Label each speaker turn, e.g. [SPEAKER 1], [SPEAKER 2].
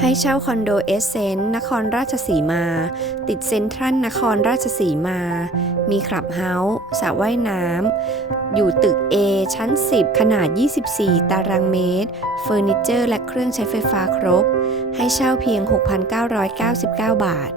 [SPEAKER 1] ให้เช่าคอนโดเอสเซนต์นครราชสีมา ติดเซ็นทรัลนครราชสีมา มีคลับเฮาส์สระว่ายน้ำ อยู่ตึก A ชั้น 10 ขนาด 24 ตารางเมตร เฟอร์นิเจอร์และเครื่องใช้ไฟฟ้าครบ ให้เช่าเพียง 6,999 บาท